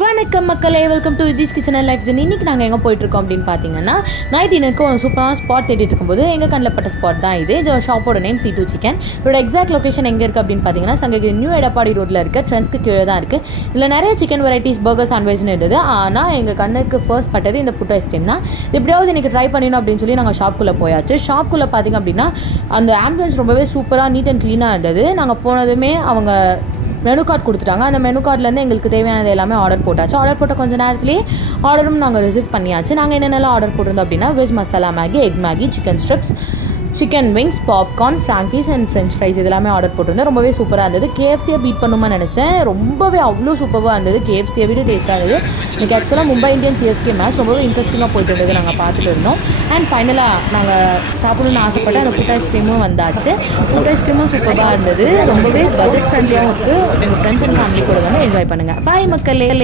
வணக்கம் மக்களே, welcome to Viji's kitchen and life. இன்னைக்கு நாங்கள் எங்கே போயிட்டுருக்கோம் அப்படின்னு பார்த்தீங்கன்னா, நைட் டின்னருக்கு ஒரு சூப்பரான ஸ்பாட் தேடிட்டு இருக்கும்போது எங்கள் கண்ணில் பட்ட ஸ்பாட் தான் இது. இந்த ஷாப்போட நேம் C2 சிக்கன். இதோட எக்ஸாக்ட் லொக்கேஷன் எங்கே இருக்குது அப்படின்னு பார்த்தீங்கன்னா, சங்ககிரி நியூ எடப்பாடி ரோட்டில் இருக்க ட்ரெண்ட்ஸ்க்கு கீழே தான் இருக்குது. இதில் நிறைய சிக்கன் வெரைட்டிஸ், பர்கர், சாண்ட்விச்னு இருந்தது. ஆனால் எங்கள் கண்ணுக்கு ஃபர்ஸ்ட் பட்டது இந்த புட் ஐஸ்கிரீம் தான். எப்படியாவது எனக்கு ட்ரை பண்ணிடணும் அப்படின்னு சொல்லி நாங்கள் ஷாப்புக்குள்ளே போயாச்சு. ஷாப்புக்குள்ளே பார்த்தீங்க அப்படின்னா அந்த ஆம்பியன்ஸ் ரொம்பவே சூப்பராக நீட் அண்ட் க்ளீனாக இருந்தது. நாங்கள் போனதுமே அவங்க மெனு கார்டு கொடுத்துட்டாங்க. அந்த மெனு கார்ட்லேருந்து எங்களுக்கு தேவையானது எல்லாமே ஆர்டர் போட்டாச்சு. ஆர்டர் போட்ட கொஞ்சம் நேரத்துலேயே ஆர்டரும் நாங்கள் ரிசீவ் பண்ணியாச்சு. நாங்கள் என்னென்னலாம் ஆர்டர் போட்டிருந்தோம் அப்படின்னா, veg masala Maggi, egg Maggi, chicken strips, chicken wings, popcorn, frankies and french fries இதெல்லாமே ஆர்டர் போட்டிருந்தேன். ரொம்பவே சூப்பராக இருந்தது. KFCயை பீட் பண்ணுமா நினச்சேன். ரொம்பவே அவ்வளோ சூப்பராக இருந்தது. KFCயை விட டேஸ்ட்டாக இருந்தது. எனக்கு ஆக்சுவலாக மும்பை இந்தியன்ஸ் CSK மேட்ச் ரொம்பவே இன்ட்ரெஸ்டிங்காக போயிட்டு இருந்தது. நாங்கள் பார்த்துட்டு இருந்தோம். அண்ட் ஃபைனலாக நாங்கள் சாப்பிடணும்னு ஆசைப்பட்டு அந்த புட் ஐஸ்கிரீமும் வந்தாச்சு. புட் ஐஸ்கிரீமும் சூப்பராக இருந்தது. ரொம்பவே பட்ஜெட் ஃப்ரெண்ட்லியாகவும் இருக்குது. உங்கள் ஃப்ரெண்ட்ஸ் அண்ட் ஃபேமிலி கூட வந்து என்ஜாய் பண்ணுங்கள். பாய் மக்களே.